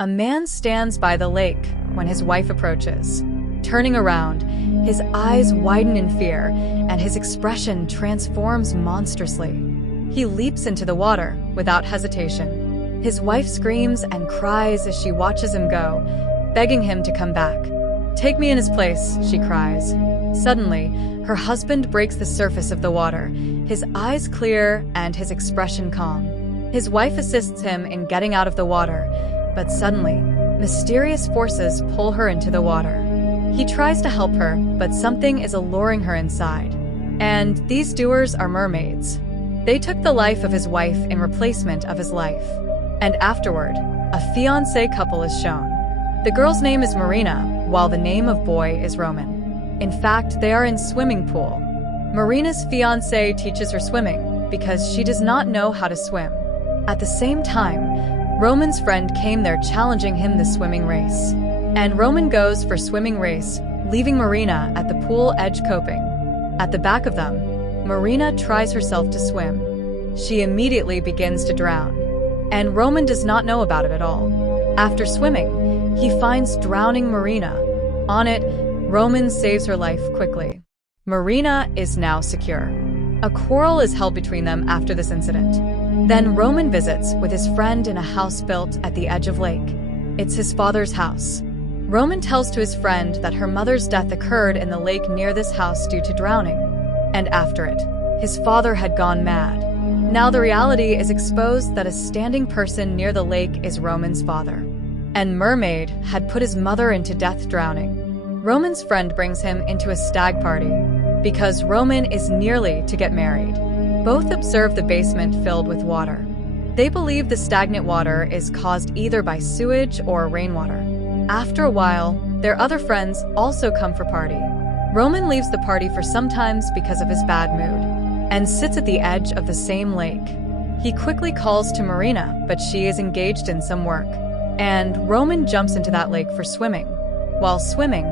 A man stands by the lake when his wife approaches. Turning around, his eyes widen in fear, and his expression transforms monstrously. He leaps into the water without hesitation. His wife screams and cries as she watches him go, begging him to come back. "Take me in his place," she cries. Suddenly, her husband breaks the surface of the water, his eyes clear and his expression calm. His wife assists him in getting out of the water, but suddenly, mysterious forces pull her into the water. He tries to help her, but something is alluring her inside. And these doers are mermaids. They took the life of his wife in replacement of his life. And afterward, a fiancé couple is shown. The girl's name is Marina, while the name of boy is Roman. In fact, they are in swimming pool. Marina's fiancé teaches her swimming because she does not know how to swim. At the same time, Roman's friend came there challenging him the swimming race. And Roman goes for swimming race, leaving Marina at the pool edge coping. At the back of them, Marina tries herself to swim. She immediately begins to drown. And Roman does not know about it at all. After swimming, he finds drowning Marina. On it, Roman saves her life quickly. Marina is now secure. A quarrel is held between them after this incident. Then Roman visits with his friend in a house built at the edge of lake. It's his father's house. Roman tells to his friend that her mother's death occurred in the lake near this house due to drowning. And after it, his father had gone mad. Now the reality is exposed that a standing person near the lake is Roman's father. And Mermaid had put his mother into death drowning. Roman's friend brings him into a stag party because Roman is nearly to get married. Both observe the basement filled with water. They believe the stagnant water is caused either by sewage or rainwater. After a while, their other friends also come for party. Roman leaves the party for some time because of his bad mood and sits at the edge of the same lake. He quickly calls to Marina, but she is engaged in some work. And Roman jumps into that lake for swimming. While swimming,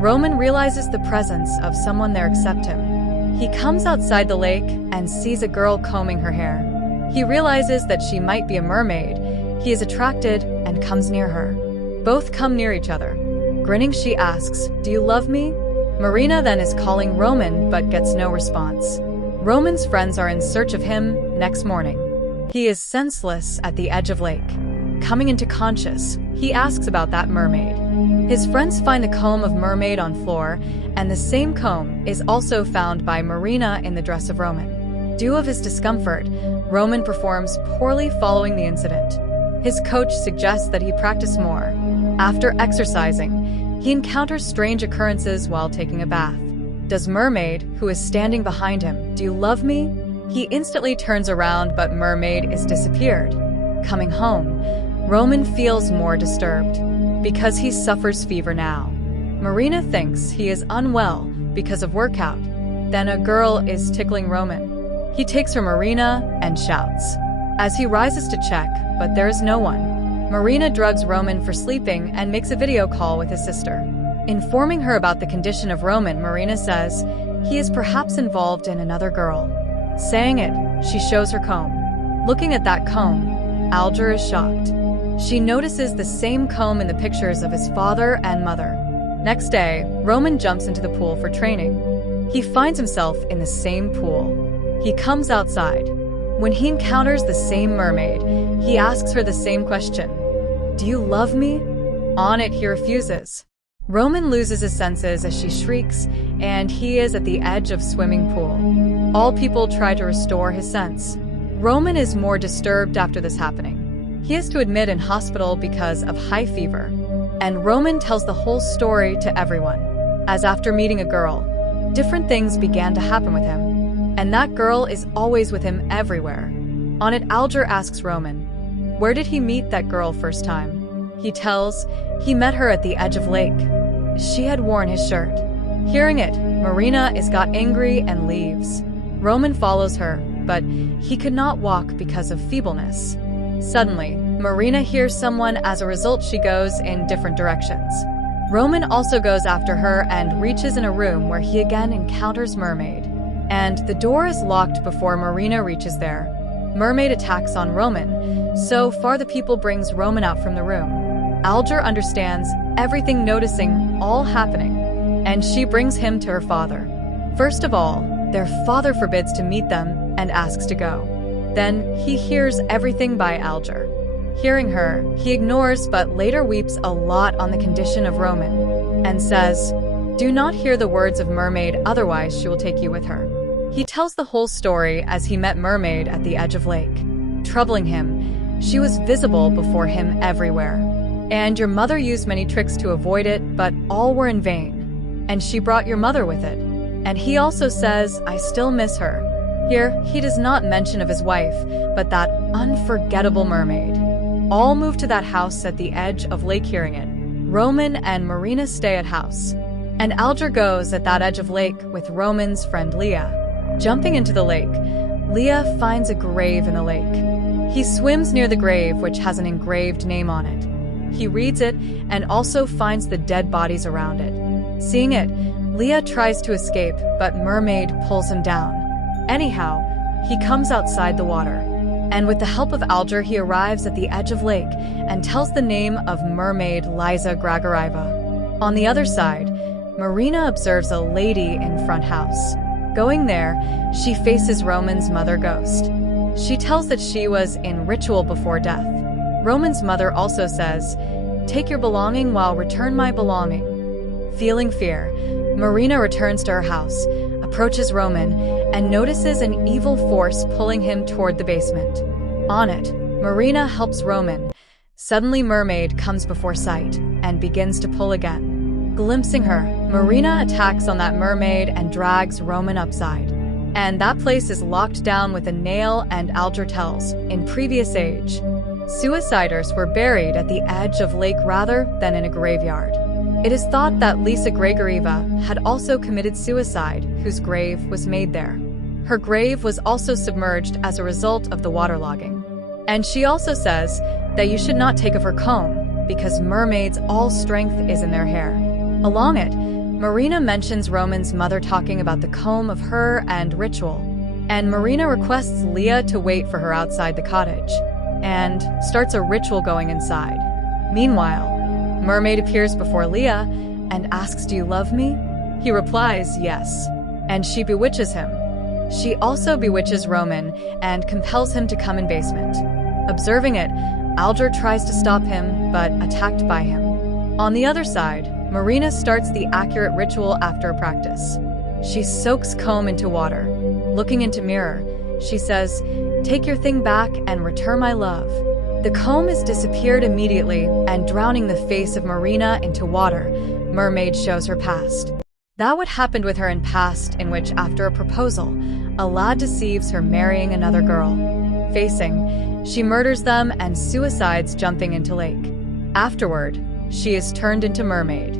Roman realizes the presence of someone there except him. He comes outside the lake and sees a girl combing her hair. He realizes that she might be a mermaid. He is attracted and comes near her. Both come near each other. Grinning, she asks, "Do you love me?" Marina then is calling Roman but gets no response. Roman's friends are in search of him next morning. He is senseless at the edge of lake. Coming into conscious, he asks about that mermaid. His friends find the comb of mermaid on floor, and the same comb is also found by Marina in the dress of Roman. Due of his discomfort, Roman performs poorly following the incident. His coach suggests that he practice more. After exercising, he encounters strange occurrences while taking a bath. Does Mermaid, who is standing behind him, "Do you love me?" He instantly turns around, but Mermaid is disappeared. Coming home, Roman feels more disturbed because he suffers fever now. Marina thinks he is unwell because of workout. Then a girl is tickling Roman. He takes her Marina and shouts. As he rises to check, but there is no one. Marina drugs Roman for sleeping and makes a video call with his sister. Informing her about the condition of Roman, Marina says he is perhaps involved in another girl. Saying it, she shows her comb. Looking at that comb, Alger is shocked. She notices the same comb in the pictures of his father and mother. Next day, Roman jumps into the pool for training. He finds himself in the same pool. He comes outside. When he encounters the same mermaid, he asks her the same question. "Do you love me?" On it, he refuses. Roman loses his senses as she shrieks, and he is at the edge of swimming pool. All people try to restore his sense. Roman is more disturbed after this happening. He is to admit in hospital because of high fever. And Roman tells the whole story to everyone. As after meeting a girl, different things began to happen with him. And that girl is always with him everywhere. On it, Alger asks Roman, where did he meet that girl first time? He tells he met her at the edge of lake. She had worn his shirt. Hearing it, Marina got angry and leaves. Roman follows her, but he could not walk because of feebleness. Suddenly, Marina hears someone. As a result, she goes in different directions. Roman also goes after her and reaches in a room where he again encounters Mermaid. And the door is locked before Marina reaches there. Mermaid attacks on Roman, so far the people brings Roman out from the room. Alger understands everything, noticing all happening, and she brings him to her father. First of all, their father forbids to meet them and asks to go. Then he hears everything by Alger. Hearing her, he ignores but later weeps a lot on the condition of Roman and says, "Do not hear the words of Mermaid, otherwise she will take you with her." He tells the whole story as he met Mermaid at the edge of lake. Troubling him, she was visible before him everywhere. And your mother used many tricks to avoid it, but all were in vain. And she brought your mother with it. And he also says, "I still miss her." Here, he does not mention of his wife, but that unforgettable mermaid. All move to that house at the edge of lake hearing it. Roman and Marina stay at house. And Alger goes at that edge of lake with Roman's friend Leah. Jumping into the lake, Leah finds a grave in the lake. He swims near the grave, which has an engraved name on it. He reads it and also finds the dead bodies around it. Seeing it, Leah tries to escape, but Mermaid pulls him down. Anyhow, he comes outside the water. And with the help of Alger, he arrives at the edge of lake and tells the name of Mermaid Liza Gragariva. On the other side, Marina observes a lady in front house. Going there, she faces Roman's mother ghost. She tells that she was in ritual before death. Roman's mother also says, "Take your belonging while return my belonging." Feeling fear, Marina returns to her house, approaches Roman, and notices an evil force pulling him toward the basement. On it, Marina helps Roman. Suddenly Mermaid comes before sight and begins to pull again. Glimpsing her, Marina attacks on that mermaid and drags Roman upside. And that place is locked down with a nail, and Alger tells, in previous age, suiciders were buried at the edge of lake rather than in a graveyard. It is thought that Liza Grigorieva had also committed suicide, whose grave was made there. Her grave was also submerged as a result of the waterlogging. And she also says that you should not take of her comb, because mermaids' all strength is in their hair. Along it, Marina mentions Roman's mother talking about the comb of her and ritual. And Marina requests Leah to wait for her outside the cottage, and starts a ritual going inside. Meanwhile, Mermaid appears before Leah and asks, "Do you love me?" He replies, "Yes," and she bewitches him. She also bewitches Roman and compels him to come in basement. Observing it, Alger tries to stop him, but attacked by him. On the other side, Marina starts the accurate ritual after a practice. She soaks comb into water. Looking into mirror, she says, "Take your thing back and return my love." The comb is disappeared immediately, and drowning the face of Marina into water, Mermaid shows her past. That what happened with her in past, in which after a proposal, a lad deceives her marrying another girl. Facing, she murders them and suicides jumping into lake. Afterward, she is turned into mermaid,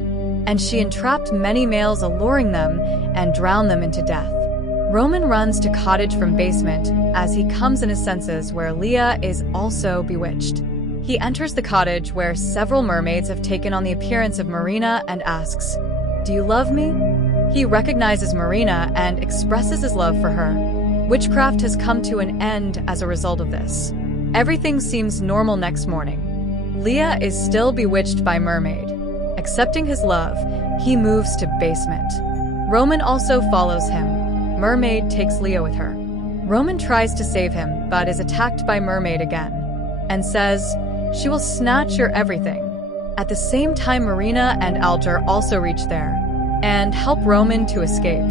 and she entrapped many males, alluring them and drowned them into death. Roman runs to cottage from basement as he comes in his senses, where Leah is also bewitched. He enters the cottage where several mermaids have taken on the appearance of Marina and asks, "Do you love me?" He recognizes Marina and expresses his love for her. Witchcraft has come to an end as a result of this. Everything seems normal next morning. Leah is still bewitched by Mermaid. Accepting his love, he moves to basement. Roman also follows him. Mermaid takes Leah with her. Roman tries to save him, but is attacked by Mermaid again, and says, "She will snatch your everything." At the same time, Marina and Alger also reach there, and help Roman to escape,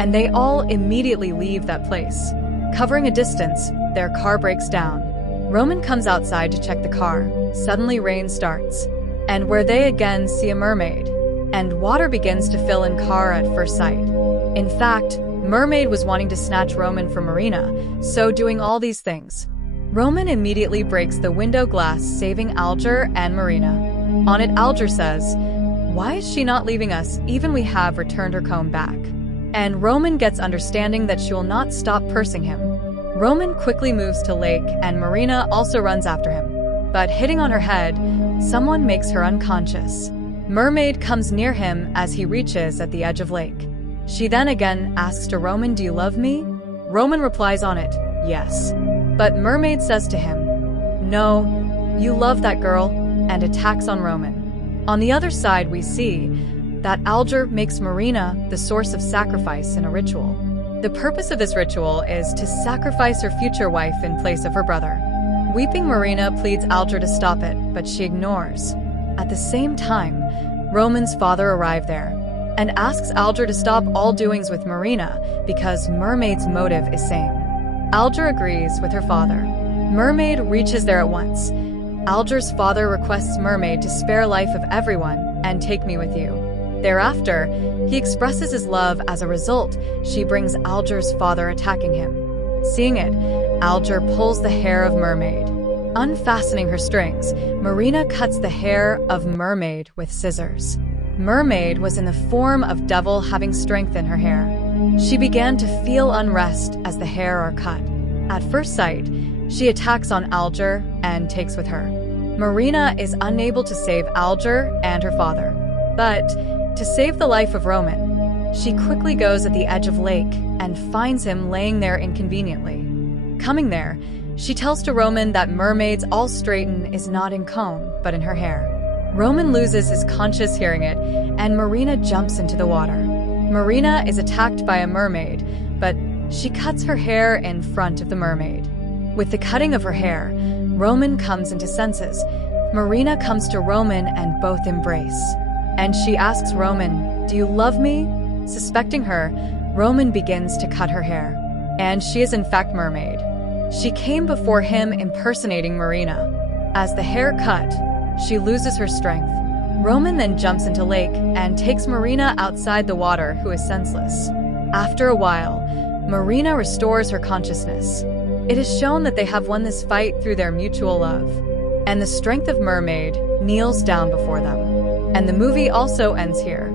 and they all immediately leave that place. Covering a distance, their car breaks down. Roman comes outside to check the car. Suddenly rain starts, and where they again see a mermaid, and water begins to fill in car at first sight. In fact, Mermaid was wanting to snatch Roman from Marina, so doing all these things. Roman immediately breaks the window glass, saving Alger and Marina. On it, Alger says, "Why is she not leaving us, even we have returned her comb back?" And Roman gets understanding that she will not stop pursing him. Roman quickly moves to lake, and Marina also runs after him. But hitting on her head, someone makes her unconscious. Mermaid comes near him as he reaches at the edge of lake. She then again asks to Roman, "Do you love me?" Roman replies on it, "Yes." But Mermaid says to him, "No, you love that girl. and attacks on Roman. On the other side, we see that Alger makes Marina the source of sacrifice in a ritual. The purpose of this ritual is to sacrifice her future wife in place of her brother. Weeping Marina pleads Alger to stop it, but she ignores. At the same time, Roman's father arrived there and asks Alger to stop all doings with Marina because Mermaid's motive is same. Alger agrees with her father. Mermaid reaches there at once. Alger's father requests Mermaid to spare life of everyone and take me with you. Thereafter, he expresses his love. As a result, she brings Alger's father attacking him. Seeing it, Alger pulls the hair of Mermaid. Unfastening her strings, Marina cuts the hair of Mermaid with scissors. Mermaid was in the form of devil, having strength in her hair. She began to feel unrest as the hair are cut. At first sight, she attacks on Alger and takes with her. Marina is unable to save Alger and her father, but to save the life of Roman, she quickly goes at the edge of lake and finds him laying there inconveniently. Coming there, she tells to Roman that Mermaid's all straighten is not in comb, but in her hair. Roman loses his conscience hearing it, and Marina jumps into the water. Marina is attacked by a mermaid, but she cuts her hair in front of the mermaid. With the cutting of her hair, Roman comes into senses. Marina comes to Roman and both embrace. And she asks Roman, "Do you love me?" Suspecting her, Roman begins to cut her hair. And she is in fact Mermaid. She came before him impersonating Marina. As the hair cut, she loses her strength. Roman then jumps into lake and takes Marina outside the water, who is senseless. After a while, Marina restores her consciousness. It is shown that they have won this fight through their mutual love. And the strength of Mermaid kneels down before them. And the movie also ends here.